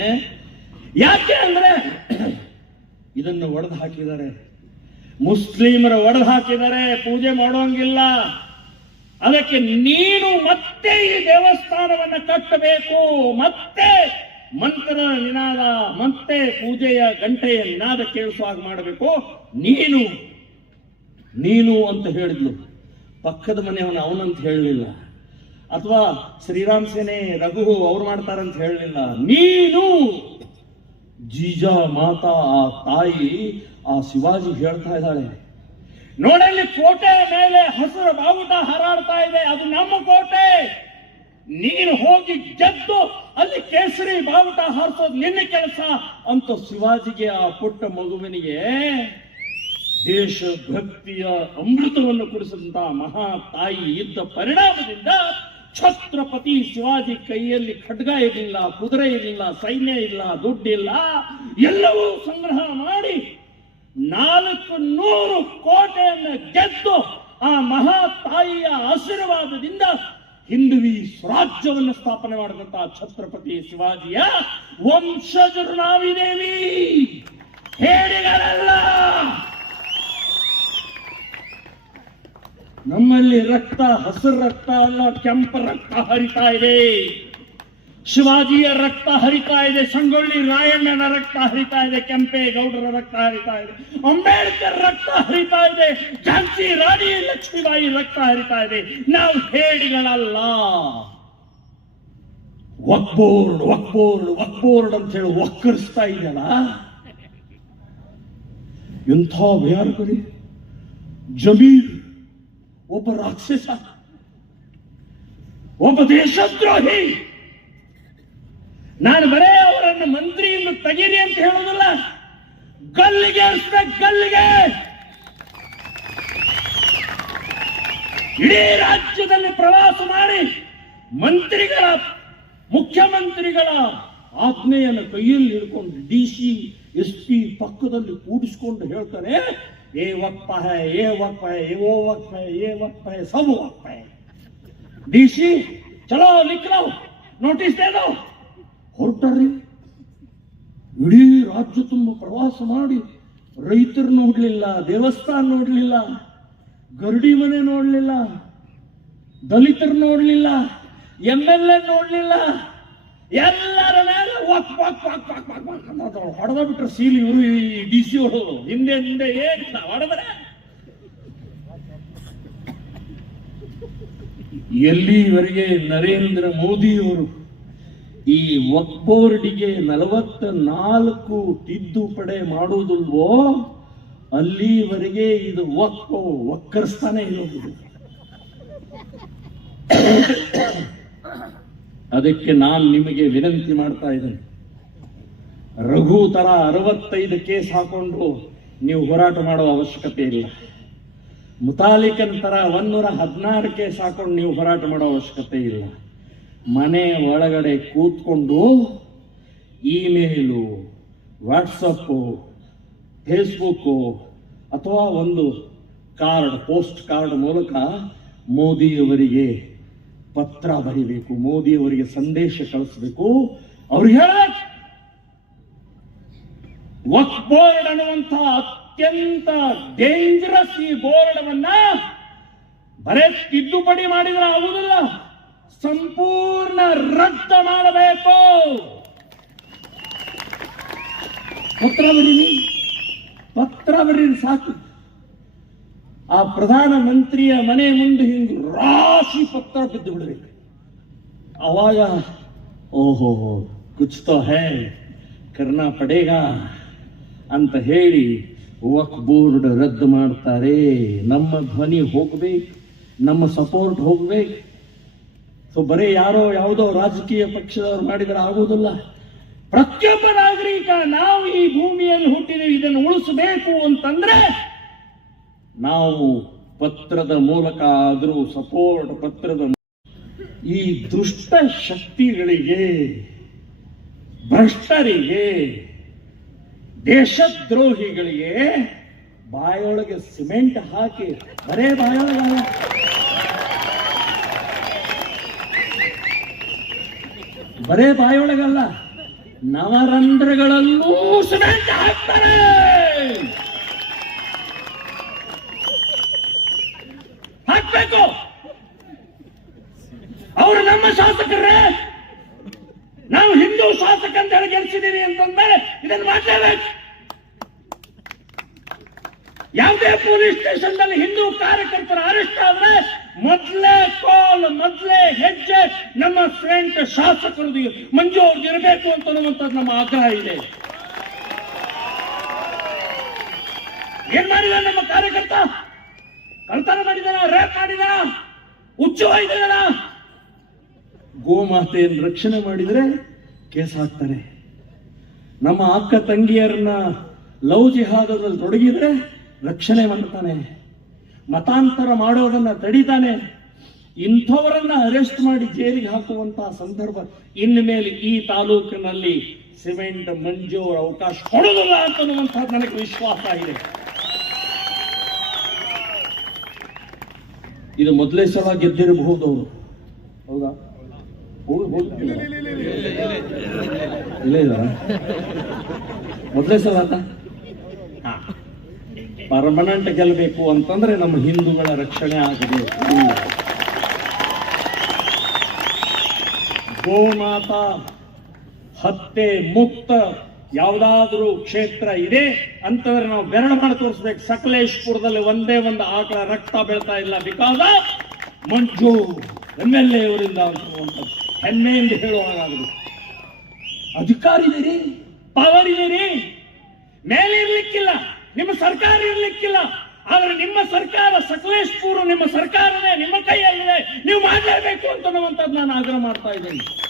ಯಾಕೆ ಅಂದ್ರೆ ಇದನ್ನು ಒಡೆದು ಹಾಕಿದ್ದಾರೆ. ಮುಸ್ಲಿಮರ ಒಡೆದು ಹಾಕಿದ್ದಾರೆ. ಪೂಜೆ ಮಾಡೋಂಗಿಲ್ಲ. ಅದಕ್ಕೆ ನೀನು ಮತ್ತೆ ಈ ದೇವಸ್ಥಾನವನ್ನು ಕಟ್ಟಬೇಕು. ಮತ್ತೆ ಮಂತ್ರ ನಿನಾದ, ಮತ್ತೆ ಪೂಜೆಯ ಗಂಟೆಯ ನಿನಾದ ಕೇಳಿಸುವಾಗ ಮಾಡಬೇಕು. ನೀನು ನೀನು ಅಂತ ಹೇಳಿದ್ಲು. ಪಕ್ಕದ ಮನೆಯವನು ಅವನಂತ ಹೇಳಲಿಲ್ಲ. ಅಥವಾ ಶ್ರೀರಾಮ್ ಸೇನೆ ರಘು ಅವ್ರು ಮಾಡ್ತಾರಂತ ಹೇಳಲಿಲ್ಲ. ನೀನು ಜೀಜಾ ಮಾತಾ, ಆ ತಾಯಿ, ಆ ಶಿವಾಜಿ ಹೇಳ್ತಾ ಇದ್ದಾಳೆ. ನೋಡಲ್ಲಿ ಕೋಟೆ ಮೇಲೆ ಹಸಿರು ಬಾವುಟ ಹಾರಾಡ್ತಾ ಇದೆ. ಅದು ನಮ್ಮ ಕೋಟೆ. ನೀನು ಹೋಗಿ ಗೆದ್ದು ಅಲ್ಲಿ ಕೇಸರಿ ಬಾವುಟ ಹಾರಿಸೋದು ನಿನ್ನ ಕೆಲಸ ಅಂತ ಶಿವಾಜಿಗೆ ಆ ಪುಟ್ಟ ಮಗುವಿನಿಗೆ ದೇಶ ಭಕ್ತಿಯ ಅಮೃತವನ್ನು ಕುಡಿಸಿದಂತಹ ಮಹಾ ತಾಯಿ ಇದ್ದ ಪರಿಣಾಮದಿಂದ ಛತ್ರಪತಿ ಶಿವಾಜಿ ಕೈಯಲ್ಲಿ ಖಡ್ಗ ಇರಲಿಲ್ಲ, ಕುದುರೆ ಇರಲಿಲ್ಲ, ಸೈನ್ಯ ಇಲ್ಲ, ದುಡ್ಡಿಲ್ಲ, ಎಲ್ಲವೂ ಸಂಗ್ರಹ ಮಾಡಿ ನಾಲ್ಕು ನೂರು ಕೋಟೆಯನ್ನು ಗೆದ್ದು ಆ ಮಹಾ ತಾಯಿಯ ಆಶೀರ್ವಾದದಿಂದ ಹಿಂದುವಿ ಸ್ವರಾಜ್ಯವನ್ನು ಸ್ಥಾಪನೆ ಮಾಡಿದಂತಹ ಛತ್ರಪತಿ ಶಿವಾಜಿಯ ವಂಶಜರು ನಾವಿದೇವಿ ಹೇಡಿಗಳಲ್ಲ ನಮ್ಮಲ್ಲಿ ರಕ್ತ ಹಸಿರು ರಕ್ತ ಅಲ್ಲ, ಕೆಂಪು ರಕ್ತ ಹರಿತಾ ಇದೆ. ಶಿವಾಜಿಯ ರಕ್ತ ಹರಿತಾ ಇದೆ, ಸಂಗೊಳ್ಳಿ ರಾಯಣ್ಣನ ರಕ್ತ ಹರಿತಾ ಇದೆ ಕೆಂಪೇಗೌಡರ ರಕ್ತ ಹರಿತಾ ಇದೆ, ಅಂಬೇಡ್ಕರ್ ರಕ್ತ ಹರಿತಾ ಇದೆ, ಝಾನ್ಸಿ ರಾಣಿ ಲಕ್ಷ್ಮೀಬಾಯಿ ರಕ್ತ ಹರಿತಾ ಇದೆ. ನಾವು ಹೇಡಿಗಳಲ್ಲ. ವಕ್ಬೋರ್ಡ್ ಒಕ್ಬೋರ್ಡ್ ಒಕ್ಬೋರ್ಡ್ ಅಂತ ಹೇಳಿ ಒಕ್ಕರಿಸ್ತಾ ಇದೆಯಲ್ಲ? ಎಂಥ ಭಯಾನಕರಿ. ಜಮೀರ್ ಒಬ್ಬ ರಾಕ್ಷಸ, ಒಬ್ಬ ದೇಶದ್ರೋಹಿ. ನಾನು ಬರೇ ಅವರನ್ನ ಮಂತ್ರಿಯನ್ನು ತೆಗೀರಿ ಅಂತ ಹೇಳೋದಿಲ್ಲ ಗಲ್ಲಿಗೆ ಅಷ್ಟೇ ಗಲ್ಲಿಗೆ! ಇಡೀ ರಾಜ್ಯದಲ್ಲಿ ಪ್ರವಾಸ ಮಾಡಿ ಮಂತ್ರಿಗಳ, ಮುಖ್ಯಮಂತ್ರಿಗಳ ಆಜ್ಞೆಯನ್ನು ಕೈಯಲ್ಲಿ ಹಿಡ್ಕೊಂಡು ಡಿ ಸಿ, ಎಸ್ ಪಿ ಪಕ್ಕದಲ್ಲಿ ಕೂಡಿಸ್ಕೊಂಡು ಹೇಳ್ತಾರೆ ಏ वक्त है ಏ वक्त है ಓ ವಕ್ಪ ಹೈ ಏ ವಕ್ಪ ಹೈ ಸಬ್ ವಕ್ಪ ಹೈ ಡಿ ಸಿ, ಚಲೋ ನಿಕ್ಲೋ ನೋಟಿಸ್ ದೇದೋ ಹೊರಟಾರ್ರಿ ಇಡೀ ರಾಜ್ಯ ತುಂಬ ಪ್ರವಾಸ ಮಾಡಿ ರೈತರು ನೋಡ್ಲಿಲ್ಲ, ದೇವಸ್ಥಾನ ನೋಡ್ಲಿಲ್ಲ, ಗರುಡಿ ಮನೆ ನೋಡ್ಲಿಲ್ಲ ದಲಿತರು ನೋಡ್ಲಿಲ್ಲ ಎಂ ಎಲ್ ಎ ನೋಡ್ಲಿಲ್ಲ ಎಲ್ಲರ ಹೊಡೆದ ಬಿಟ್ರೆ ಸೀಲ್ ಇವರು ಈ ಡಿ ಸಿ ಹೊಡೋದು ಹಿಂದೆ ಹಿಂದೆ ಏನಿಲ್ಲ ಹೊಡೆದ್ರೆ? ಎಲ್ಲಿವರೆಗೆ ನರೇಂದ್ರ ಮೋದಿಯವರು ಈ ವಕ್ ಬೋರ್ಡಿಗೆ ನಲವತ್ತ ನಾಲ್ಕು ತಿದ್ದುಪಡೆ ಮಾಡುವುದಿಲ್ವೋ, ಅಲ್ಲಿವರೆಗೆ ಇದು ಒಕ್ಕೋ ಒಕ್ಕರ್ಸ್ತಾನೆ ಇರೋದು. ಅದಕ್ಕೆ ನಾನು ನಿಮಗೆ ವಿನಂತಿ ಮಾಡ್ತಾ ಇದ್ದೇನೆ. ರಘು ತರ ಅರವತ್ತೈದು ಕೇಸ್ ಹಾಕೊಂಡು ನೀವು ಹೋರಾಟ ಮಾಡುವ ಅವಶ್ಯಕತೆ ಇಲ್ಲ. ಮುತಾಲಿಕನ್ ತರ ಒಂದೂರ ಹದಿನಾರು ಕೇಸ್ ಹಾಕೊಂಡು ನೀವು ಹೋರಾಟ ಮಾಡೋ ಅವಶ್ಯಕತೆ ಇಲ್ಲ. ಮನೆ ಒಳಗಡೆ ಕೂತ್ಕೊಂಡು ಇಮೇಲು, ವಾಟ್ಸಪ್ಪು, ಫೇಸ್ಬುಕ್ಕು ಅಥವಾ ಒಂದು ಕಾರ್ಡ್, ಪೋಸ್ಟ್ ಕಾರ್ಡ್ ಮೂಲಕ ಮೋದಿಯವರಿಗೆ ಪತ್ರ ಬರೀಬೇಕು, ಮೋದಿ ಅವರಿಗೆ ಸಂದೇಶ ಕಳಿಸ್ಬೇಕು. ಅವ್ರು ಹೇಳಬೇಕು ವಕ್ ಬೋರ್ಡ್ ಅನ್ನುವಂತಹ ಅತ್ಯಂತ ಡೇಂಜರಸ್ ಈ ಬೋರ್ಡವನ್ನ ಬರೇ ತಿದ್ದುಪಡಿ ಮಾಡಿದ್ರೆ ಆಗುವುದಿಲ್ಲ ಸಂಪೂರ್ಣ ರದ್ದ ಮಾಡಬೇಕು. ಪತ್ರ ಬರೀರಿ ಪತ್ರ ಬರೀರಿ ಸಾಕು. ಆ ಪ್ರಧಾನ ಮಂತ್ರಿಯ ಮನೆ ಮುಂದೆ ಹಿಂಗೆ ರಾಶಿ ಪತ್ರ ಬಿದ್ದು ಬಿಡಬೇಕು. ಅವಾಗ, ಓಹೋ, ಕುಚ್ತೋ ಹೇ ಕರ್ಣ ಪಡೇಗಾ ಅಂತ ಹೇಳಿ ವಕ್ ಬೋರ್ಡ್ ರದ್ದು ಮಾಡ್ತಾರೆ. ನಮ್ಮ ಧ್ವನಿ ಹೋಗ್ಬೇಕು, ನಮ್ಮ ಸಪೋರ್ಟ್ ಹೋಗ್ಬೇಕು. ಸೊ ಬರೀ ಯಾರೋ ಯಾವುದೋ ರಾಜಕೀಯ ಪಕ್ಷದವ್ರು ಮಾಡಿದ್ರೆ ಆಗೋದಿಲ್ಲ. ಪ್ರತಿಯೊಬ್ಬ ನಾಗರಿಕ, ನಾವು ಈ ಭೂಮಿಯಲ್ಲಿ ಹುಟ್ಟಿದೀವಿ, ಇದನ್ನು ಉಳಿಸಬೇಕು ಅಂತಂದ್ರೆ ನಾವು ಪತ್ರದ ಮೂಲಕ ಆದರೂ ಸಪೋರ್ಟ್ ಪತ್ರದ ಈ ದುಷ್ಟ ಶಕ್ತಿಗಳಿಗೆ, ಭ್ರಷ್ಟರಿಗೆ, ದೇಶದ್ರೋಹಿಗಳಿಗೆ ಬಾಯೊಳಗೆ ಸಿಮೆಂಟ್ ಹಾಕಿ, ಬರೇ ಬಾಯೊಳಗೆ. ಬರೇ ಬಾಯೊಳಗಲ್ಲ, ನವರಂಧ್ರಗಳಲ್ಲೂ ಸಿಮೆಂಟ್ ಹಾಕ್ತಾರೆ ಹಾಕ್ಬೇಕು. ಅವರು ನಮ್ಮ ಶಾಸಕರೇ. ನಾವು ಹಿಂದೂ ಶಾಸಕ ಅಂತ ಹೇಳಿ ಗೆಲ್ಸಿದ್ದೀವಿ ಅಂತಂದ್ಮೇಲೆ ಇದನ್ನು ಮಾಡಲೇಬೇಕು. ಯಾವುದೇ ಪೊಲೀಸ್ ಸ್ಟೇಷನ್ನಲ್ಲಿ ಹಿಂದೂ ಕಾರ್ಯಕರ್ತರ ಅರೆಸ್ಟ್ ಆದ್ರೆ ಮೊದಲೇ ಕಾಲ್, ಮೊದಲೇ ಹೆಜ್ಜೆ ನಮ್ಮ ಫ್ರೆಂಡ್ ಶಾಸಕರದು ಮಂಜು ಅವ್ರದ್ದು ಇರಬೇಕು ಅಂತ ಅನ್ನುವಂತ ನಮ್ಮ ಆಗ್ರಹ ಇದೆ. ಏನ್ ಮಾಡಿದ ನಮ್ಮ ಕಾರ್ಯಕರ್ತ? ಕಳ್ತನ ಮಾಡಿದಾನ? ರೇಪ್ ಮಾಡಿದಾನ? ಹುಚ್ಚು ಒಯ್ದಿದಾನ ಗೋಮಾತೆಯನ್ನು ರಕ್ಷಣೆ ಮಾಡಿದ್ರೆ ಕೇಸ್ ಹಾಕ್ತಾರೆ ನಮ್ಮ ಅಕ್ಕ ತಂಗಿಯರನ್ನ ಲವ್ ಜಿಹಾದದಲ್ಲಿ ತೊಡಗಿದ್ರೆ ರಕ್ಷಣೆ ಮಾಡ್ತಾನೆ. ಮತಾಂತರ ಮಾಡೋದನ್ನ ತಡಿತಾನೆ. ಇಂಥವರನ್ನ ಅರೆಸ್ಟ್ ಮಾಡಿ ಜೈಲಿಗೆ ಹಾಕುವಂತಹ ಸಂದರ್ಭ ಇನ್ನು ಮೇಲೆ ಈ ತಾಲೂಕಿನಲ್ಲಿ ಸಿಮೆಂಟ್ ಮಂಜೂರು ಅವಕಾಶ ಕೊಡೋದಿಲ್ಲ ಅಂತ ನನಗೆ ವಿಶ್ವಾಸ ಇದೆ. ಇದು ಮೊದಲೇ ಸಲ ಗೆದ್ದಿರಬಹುದು ಅವರು ಹೌದಾ? ಇಲ್ಲ ಮೊದಲೇ ಸಲ ಅಲ್ಲ? ಪರ್ಮನೆಂಟ್ ಗೆಲ್ಲಬೇಕು ಅಂತಂದ್ರೆ ನಮ್ಮ ಹಿಂದೂಗಳ ರಕ್ಷಣೆ ಆಗಬೇಕು ಗೋಮಾತಾ ಹತ್ತೆ ಮುಕ್ತ ಯಾವ್ದಾದ್ರೂ ಕ್ಷೇತ್ರ ಇದೆ ಅಂತಂದ್ರೆ ನಾವು ಬೆರಳು ಮಾಡಿ ತೋರಿಸ್ಬೇಕು. ಸಕಲೇಶ್ಪುರದಲ್ಲಿ ಒಂದೇ ಒಂದು ಆಕಳ ರಕ್ತ ಬೀಳ್ತಾ ಇಲ್ಲ because Manju M L A ಅವರಿಂದ ಹೆಮ್ಮೆಯಿಂದ ಹೇಳುವಾಗಬೇಕು ಅಧಿಕಾರ ರೀ ಪವರ್ ಇದೀರಿ? ಮೇಲೆ ಇರ್ಲಿಕ್ಕಿಲ್ಲ. ನಿಮ್ಮ ಸರ್ಕಾರ ಇರ್ಲಿಕ್ಕಿಲ್ಲ. ಆದ್ರೆ ನಿಮ್ಮ ಸರ್ಕಾರ ಸಕಲೇಶ್ಪುರ, ನಿಮ್ಮ ಸರ್ಕಾರನೇ ನಿಮ್ಮ ಕೈಯಲ್ಲಿದೆ. ನೀವು ಮಾಡಲೇಬೇಕು ಅಂತ ನಾನು ಆಗ್ರಹ ಮಾಡ್ತಾ ಇದ್ದೀನಿ.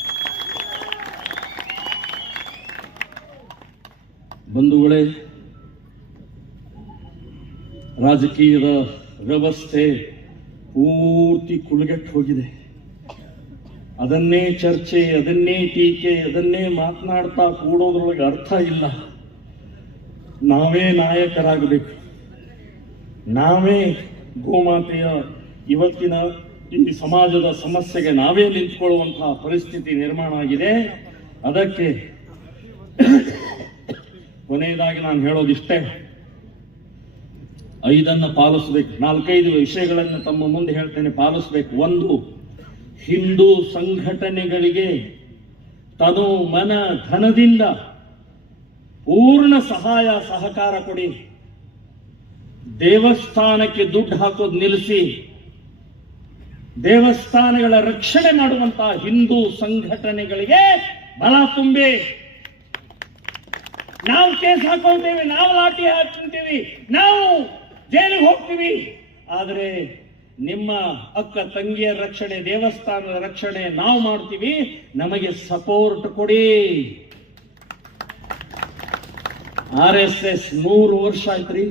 ಬಂಧುಗಳೇ, ರಾಜಕೀಯದ ವ್ಯವಸ್ಥೆ ಪೂರ್ತಿ ಕುಳಗೆಟ್ಟು ಹೋಗಿದೆ. ಅದನ್ನೇ ಚರ್ಚೆ, ಅದನ್ನೇ ಟೀಕೆ, ಅದನ್ನೇ ಮಾತನಾಡ್ತಾ ಕೂಡೋದ್ರೊಳಗೆ ಅರ್ಥ ಇಲ್ಲ. ನಾವೇ ನಾಯಕರಾಗಬೇಕು. ನಾವೇ ಗೋಮಾತೆಯ ಇವತ್ತಿನ ಈ ಸಮಾಜದ ಸಮಸ್ಯೆಗೆ ನಾವೇ ನಿಂತ್ಕೊಳ್ಳುವಂತಹ ಪರಿಸ್ಥಿತಿ ನಿರ್ಮಾಣ ಆಗಿದೆ. ಅದಕ್ಕೆ ಕೊನೆಯದಾಗಿ ನಾನು ಹೇಳೋದಿಷ್ಟೇ ಐದನ್ನು ಪಾಲಿಸಬೇಕು. ನಾಲ್ಕೈದು ವಿಷಯಗಳನ್ನು ತಮ್ಮ ಮುಂದೆ ಹೇಳ್ತೇನೆ. ಪಾಲಿಸಬೇಕು. ಒಂದು, ಹಿಂದೂ ಸಂಘಟನೆಗಳಿಗೆ ತನು ಮನ ಧನದಿಂದ ಪೂರ್ಣ ಸಹಾಯ ಸಹಕಾರ ಕೊಡಿ. ದೇವಸ್ಥಾನಕ್ಕೆ ದುಡ್ಡು ಹಾಕೋದು ನಿಲ್ಲಿಸಿ. ದೇವಸ್ಥಾನಗಳ ರಕ್ಷಣೆ ಮಾಡುವಂತಹ ಹಿಂದೂ ಸಂಘಟನೆಗಳಿಗೆ ಬಲ ತುಂಬಿ. ನಾವು ಕೇಸ್ ಹಾಕೊಳ್ತೇವೆ, ನಾವು ಲಾಠಿ ಹಾಕ್ತೀವಿ ನಾವು ಜೈಲಿಗೆ ಹೋಗ್ತೀವಿ. ಆದರೆ ನಿಮ್ಮ ಅಕ್ಕ ತಂಗಿಯ ರಕ್ಷಣೆ, ದೇವಸ್ಥಾನದ ರಕ್ಷಣೆ ನಾವು ಮಾಡ್ತೀವಿ. ನಮಗೆ ಸಪೋರ್ಟ್ ಕೊಡಿ. ಆರ್ ಎಸ್ ಎಸ್ ನೂರು ವರ್ಷ ಆಯ್ತ್ರಿ.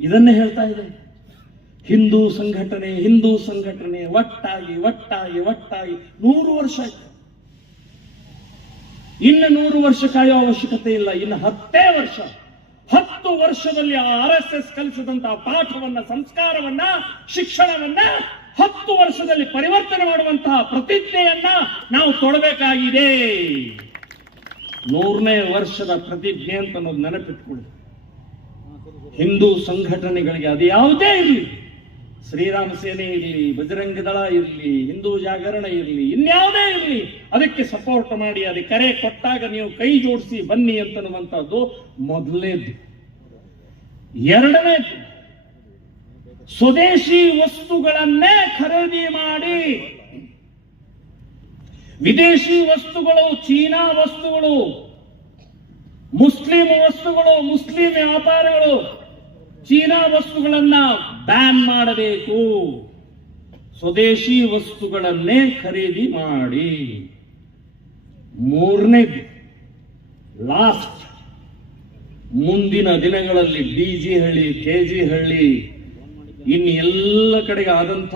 ಇದನ್ನೇ ಹೇಳ್ತಾ ಇದೆ ಹಿಂದೂ ಸಂಘಟನೆ ಹಿಂದೂ ಸಂಘಟನೆ, ಒಟ್ಟಾಗಿ ಒಟ್ಟಾಗಿ ಒಟ್ಟಾಗಿ ನೂರು ವರ್ಷ ಆಯ್ತು. ಇನ್ನು ನೂರು ವರ್ಷ ಕಾಯೋ ಅವಶ್ಯಕತೆ ಇಲ್ಲ. ಇನ್ನು ಹತ್ತೇ ವರ್ಷ. ಹತ್ತು ವರ್ಷದಲ್ಲಿ ಆರ್ ಎಸ್ ಎಸ್ ಕಲಿಸಿದಂತಹ ಪಾಠವನ್ನ, ಸಂಸ್ಕಾರವನ್ನ, ಶಿಕ್ಷಣವನ್ನ ಹತ್ತು ವರ್ಷದಲ್ಲಿ ಪರಿವರ್ತನೆ ಮಾಡುವಂತಹ ಪ್ರತಿಜ್ಞೆಯನ್ನ ನಾವು ತೊಡಬೇಕಾಗಿದೆ. ನೂರನೇ ವರ್ಷದ ಪ್ರತಿಜ್ಞೆ ಅಂತ ಅನ್ನೋದು ನೆನಪಿಟ್ಕೊಳ್ಳಿ. ಹಿಂದೂ ಸಂಘಟನೆಗಳಿಗೆ ಅದು ಯಾವುದೇ ಇರಲಿ. ಶ್ರೀರಾಮ ಸೇನೆ ಇರಲಿ, ಬಜರಂಗ ದಳ ಇರಲಿ, ಹಿಂದೂ ಜಾಗರಣ ಇರಲಿ, ಇನ್ಯಾವುದೇ ಇರಲಿ, ಅದಕ್ಕೆ ಸಪೋರ್ಟ್ ಮಾಡಿ ಅದಕ್ಕೆ ಕರೆ ಕೊಟ್ಟಾಗ ನೀವು ಕೈ ಜೋಡಿಸಿ ಬನ್ನಿ ಅಂತನ್ನುವಂಥದ್ದು ಮೊದಲನೇದು ಎರಡನೇದು ಸ್ವದೇಶಿ ವಸ್ತುಗಳನ್ನೇ ಖರೀದಿ ಮಾಡಿ. ವಿದೇಶಿ ವಸ್ತುಗಳು, ಚೀನಾ ವಸ್ತುಗಳು, ಮುಸ್ಲಿಂ ವಸ್ತುಗಳು, ಮುಸ್ಲಿಂ ವ್ಯಾಪಾರಗಳು ಚೀನಾ ವಸ್ತುಗಳನ್ನ ಬ್ಯಾನ್ ಮಾಡಬೇಕು. ಸ್ವದೇಶಿ ವಸ್ತುಗಳನ್ನೇ ಖರೀದಿ ಮಾಡಿ. ಮೂರನೇ ಲಾಸ್ಟ್ ಮುಂದಿನ ದಿನಗಳಲ್ಲಿ ಡಿಜಿ ಹಳ್ಳಿ ಕೆ ಜಿ ಹಳ್ಳಿ ಇನ್ನು ಎಲ್ಲ ಕಡೆಗೆ ಆದಂಥ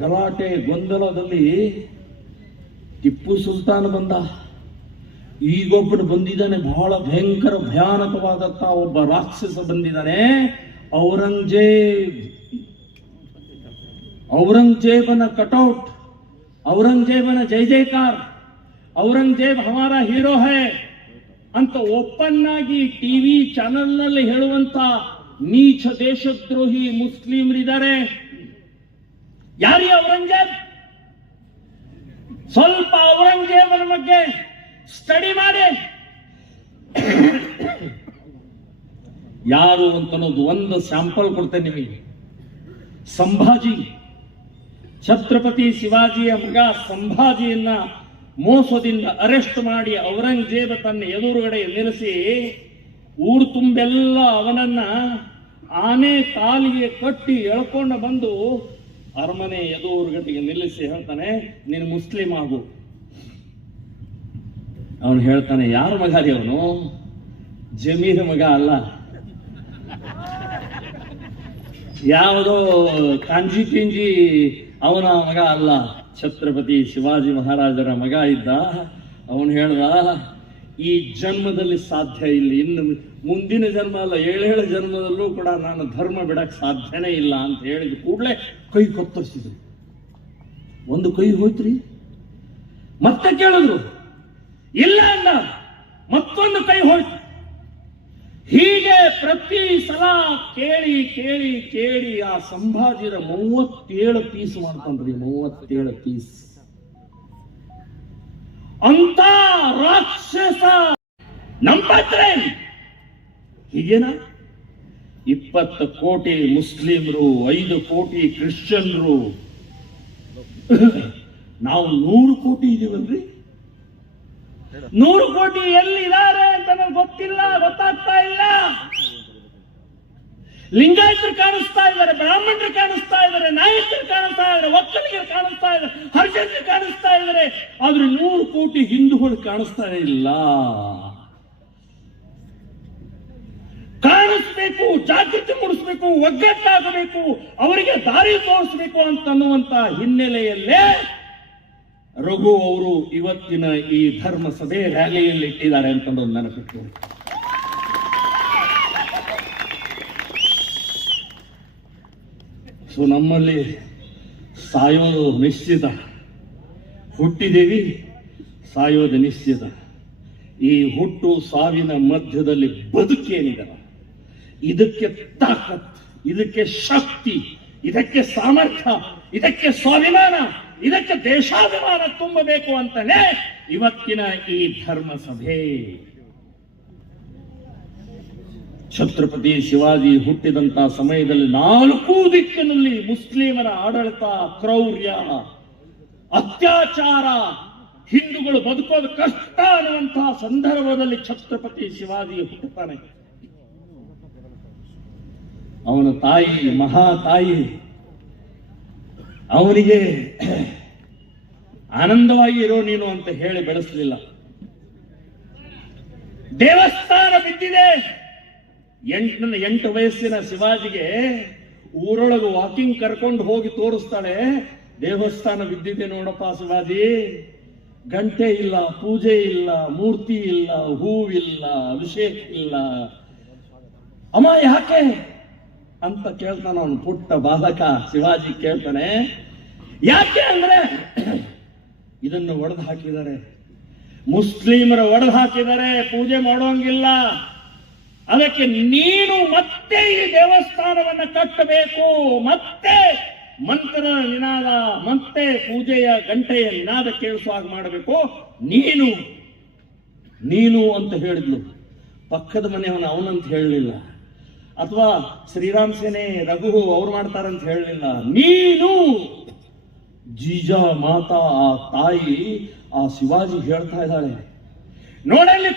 ಗಲಾಟೆ ಗೊಂದಲದಲ್ಲಿ ಟಿಪ್ಪು ಸುಲ್ತಾನ್ ಬಂದ. ಈಗೊಬ್ಬನು ಬಂದಿದ್ದಾನೆ, ಬಹಳ ಭಯಂಕರ ಭಯಾನಕವಾದಂತ ಒಬ್ಬ ರಾಕ್ಷಸ ಬಂದಿದ್ದಾನೆ. ಔರಂಗಜೇಬ್. ಔರಂಗಜೇಬನ ಕಟೌಟ್. ಔರಂಗಜೇಬನ ಜೈ ಜೈಕಾರ. ಔರಂಗಜೇಬ್ ಹಮಾರ ಹೀರೋ ಹೇ. ಅಂತ ಓಪನ್ ಆಗಿ ಟಿವಿ ಚಾನೆಲ್ನಲ್ಲಿ ಹೇಳುವಂತ ನೀಚ ದೇಶದ್ರೋಹಿ ಮುಸ್ಲಿಮರಿದ್ದಾರೆ. ಯಾರಿ ಔರಂಗಜೇಬ್? ಸ್ವಲ್ಪ ಔರಂಗಜೇಬನ ಬಗ್ಗೆ ಸ್ಟಡಿ ಮಾಡಿ. ಯಾರು ಅಂತ ಅನ್ನೋದು ಒಂದು ಸ್ಯಾಂಪಲ್ ಕೊಡ್ತೇನೆ ನಿಮಗೆ. ಸಂಭಾಜಿ. ಛತ್ರಪತಿ ಶಿವಾಜಿಯ ಮಗ ಸಂಭಾಜಿಯನ್ನ ಮೋಸದಿಂದ ಅರೆಸ್ಟ್ ಮಾಡಿ ಔರಂಗಜೇಬ ತನ್ನ ಎದುರುಗಡೆ ನಿಲ್ಲಿಸಿ ಊರು ತುಂಬೆಲ್ಲ ಅವನನ್ನ ಆನೆ ಕಾಲಿಗೆ ಕಟ್ಟಿ ಎಳ್ಕೊಂಡು ಬಂದು ಅರಮನೆ ಎದುರುಗಡೆಗೆ ನಿಲ್ಲಿಸಿ ಹೇಳ್ತಾನೆ ನೀನು ಮುಸ್ಲಿಂ ಆಗು. ಅವನು ಹೇಳ್ತಾನೆ, ಯಾರ ಮಗ ರೀ ಅವನು? ಜಮೀನ ಮಗ ಅಲ್ಲ. ಯಾವುದೋ ಕಾಂಜಿ ಪಿಂಜಿ ಅವನ ಮಗ ಅಲ್ಲ. ಛತ್ರಪತಿ ಶಿವಾಜಿ ಮಹಾರಾಜರ ಮಗ ಇದ್ದ. ಅವನು ಹೇಳ್ದ, ಈ ಜನ್ಮದಲ್ಲಿ ಸಾಧ್ಯ ಇಲ್ಲ. ಇನ್ನು ಮುಂದಿನ ಜನ್ಮ ಅಲ್ಲ. ಏಳೇಳು ಜನ್ಮದಲ್ಲೂ ಕೂಡ ನಾನು ಧರ್ಮ ಬಿಡಕ್ಕೆ ಸಾಧ್ಯನೇ ಇಲ್ಲ ಅಂತ ಹೇಳಿದ ಕೂಡಲೇ ಕೈ ಕೊತ್ತರಿಸಿದ್ರು. ಒಂದು ಕೈ ಹೋಯ್ತ್ರಿ? ಮತ್ತೆ ಕೇಳಿದ್ರು. ಇಲ್ಲ ಅಲ್ಲ. ಮತ್ತೊಂದು ಕೈ ಹೋಯ್ತು. ಹೀಗೆ ಪ್ರತಿ ಸಲ ಕೇಳಿ ಕೇಳಿ ಕೇಳಿ ಆ ಸಂಭಾಜಿರ ಮೂವತ್ತೇಳು ಪೀಸ್ ಮಾಡ್ಕೊಂಡ್ರಿ, ಮೂವತ್ತೇಳು ಪೀಸ್ ಅಂತ ರಾಕ್ಷಸ ನಂಬತ್ರೆ ಹೀಗೇನಾ? ಇಪ್ಪತ್ತು ಕೋಟಿ ಮುಸ್ಲಿಮರು, ಐದು ಕೋಟಿ ಕ್ರಿಶ್ಚಿಯನ್ರು. ನಾವು ನೂರು ಕೋಟಿ ಇದೀವಲ್ರಿ ನೂರು ಕೋಟಿ ಎಲ್ಲಿದ್ದಾರೆ ಅಂತ ನನಗೆ ಗೊತ್ತಿಲ್ಲ, ಗೊತ್ತಾಗ್ತಾ ಇಲ್ಲ. ಲಿಂಗಾಯತರು ಕಾಣಿಸ್ತಾ ಇದ್ದಾರೆ, ಬ್ರಾಹ್ಮಣರು ಕಾಣಿಸ್ತಾ ಇದ್ದಾರೆ, ನಾಯಕರು ಕಾಣಿಸ್ತಾ ಇದ್ದಾರೆ, ಒಕ್ಕಲಿಗರು ಕಾಣಿಸ್ತಾ ಇದ್ದಾರೆ ಹರ್ಷರು ಕಾಣಿಸ್ತಾ ಇದ್ದಾರೆ. ಆದ್ರೆ ನೂರು ಕೋಟಿ ಹಿಂದೂಗಳು ಕಾಣಿಸ್ತಾ ಇಲ್ಲ. ಕಾಣಿಸ್ಬೇಕು, ಜಾಗೃತಿ ಮೂಡಿಸ್ಬೇಕು, ಒಗ್ಗಟ್ಟಾಗಬೇಕು, ಅವರಿಗೆ ದಾರಿ ತೋರಿಸ್ಬೇಕು ಅಂತ ಅನ್ನುವಂತ ಹಿನ್ನೆಲೆಯಲ್ಲೇ ರಘು ಅವರು ಇವತ್ತಿನ ಈ ಧರ್ಮ ಸಭೆ ರ್ಯಾಲಿಯಲ್ಲಿ ಇಟ್ಟಿದ್ದಾರೆ ಅಂತಂದು ನೆನಪಿಟ್ಟು ಸೊ ನಮ್ಮಲ್ಲಿ ಸಾಯೋದು ನಿಶ್ಚಿತ. ಹುಟ್ಟಿದೇವಿ, ಸಾಯೋದು ನಿಶ್ಚಿತ. ಈ ಹುಟ್ಟು ಸಾವಿನ ಮಧ್ಯದಲ್ಲಿ ಬದುಕೇನಿದಲ್ಲ ಇದಕ್ಕೆ ತಾಕತ್, ಇದಕ್ಕೆ ಶಕ್ತಿ, ಇದಕ್ಕೆ ಸಾಮರ್ಥ್ಯ, ಇದಕ್ಕೆ ಸ್ವಾಭಿಮಾನ. ಇದಕ್ಕೆ ದೇಶಾಭಿಮಾನ ತುಂಬಬೇಕು ಅಂತಲೇ ಇವತ್ತಿನ ಈ ಧರ್ಮ ಸಭೆ ಛತ್ರಪತಿ ಶಿವಾಜಿ ಹುಟ್ಟಿದಂತ ಸಮಯದಲ್ಲಿ ನಾಲ್ಕು ದಿಕ್ಕಿನಲ್ಲಿ ಮುಸ್ಲಿಮರ ಆಡಳಿತ, ಕ್ರೌರ್ಯ, ಅತ್ಯಾಚಾರ, ಹಿಂದೂಗಳು ಬದುಕೋದು ಕಷ್ಟ ಅನ್ನುವಂತಹ ಸಂದರ್ಭದಲ್ಲಿ ಛತ್ರಪತಿ ಶಿವಾಜಿ ಹುಟ್ಟುತ್ತಾನೆ. ಅವನ ತಾಯಿ ಮಹಾ ತಾಯಿ ಅವನಿಗೆ ಆನಂದವಾಗಿ ಇರೋ ನೀನು ಅಂತ ಹೇಳಿ ಬೆಳೆಸಲಿಲ್ಲ. ದೇವಸ್ಥಾನ ಬಿದ್ದಿದೆ. ನನ್ನ ಎಂಟು ವಯಸ್ಸಿನ ಶಿವಾಜಿಗೆ ಊರೊಳಗೆ ವಾಕಿಂಗ್ ಕರ್ಕೊಂಡು ಹೋಗಿ ತೋರಿಸ್ತಾಳೆ, ದೇವಸ್ಥಾನ ಬಿದ್ದಿದೆ ನೋಡಪ್ಪ ಶಿವಾಜಿ. ಗಂಟೆ ಇಲ್ಲ, ಪೂಜೆ ಇಲ್ಲ, ಮೂರ್ತಿ ಇಲ್ಲ, ಹೂವಿಲ್ಲ, ಅಭಿಷೇಕ ಇಲ್ಲ. ಅಮ್ಮ, ಯಾಕೆ? ಅಂತ ಕೇಳ್ತಾನ ಅವನು ಪುಟ್ಟ ಬಾಲಕ ಶಿವಾಜಿ ಕೇಳ್ತಾನೆ. ಯಾಕೆ ಅಂದ್ರೆ ಇದನ್ನು ಒಡೆದು ಹಾಕಿದ್ದಾರೆ. ಮುಸ್ಲಿಮರ ಒಡೆದು ಹಾಕಿದ್ದಾರೆ, ಪೂಜೆ ಮಾಡೋಂಗಿಲ್ಲ. ಅದಕ್ಕೆ ನೀನು ಮತ್ತೆ ಈ ದೇವಸ್ಥಾನವನ್ನು ಕಟ್ಟಬೇಕು, ಮತ್ತೆ ಮಂತ್ರ ನಿನಾದ, ಮತ್ತೆ ಪೂಜೆಯ ಗಂಟೆಯ ನಿನಾದ ಕೇಳಿಸುವಾಗ ಮಾಡಬೇಕು. ನೀನು ನೀನು ಅಂತ ಹೇಳಿದ್ಲು. ಪಕ್ಕದ ಮನೆಯವನು ಅವನಂತ ಹೇಳಲಿಲ್ಲ. ಅಥವಾ ಶ್ರೀರಾಮ್ ಸೇನೆ ರಘು ಅವ್ರು ಮಾಡ್ತಾರಂತ ಹೇಳಲಿಲ್ಲ. ನೀನು ಜೀಜ ಮಾತಾ ಆ ತಾಯಿ ಆ ಶಿವಾಜಿ ಹೇಳ್ತಾ ಇದ್ದಾಳೆ. ನೋಡಲ್ಲಿ